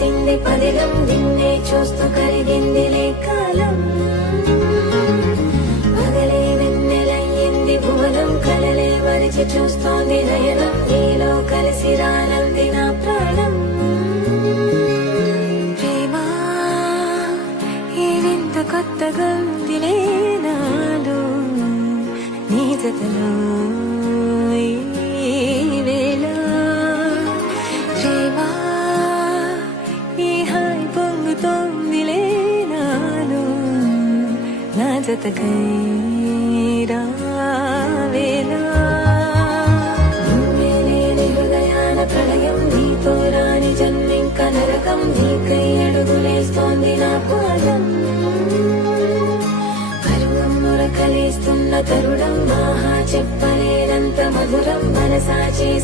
చేసింది పదిలం, నిన్నే చూస్తూ కరిగిందిలే కాలం. పగలే వెన్నెలయ్యింది భువనం, కలలే మరిచి చూస్తోంది నయనం, నీలో కలిసి రానంది నా ప్రాణం. ప్రేమా ఈ వింత కొత్తగా ఉందిలే నాలో, నీ జతలో ఈ వేళ. ప్రేమా ఈ హాయి పొంగుతోందిలే నాలో, నా జతకై రావేళ. నువ్వే లేని హృదయాల ప్రళయం, నీతో రాని జన్మింక నరకం, నీకై అడుగులేస్తోంది నా పాదం. పరువం మురకలేస్తున్న తరుణం, ఆహా చెప్పలేనంత మధురం, మనసా చేసి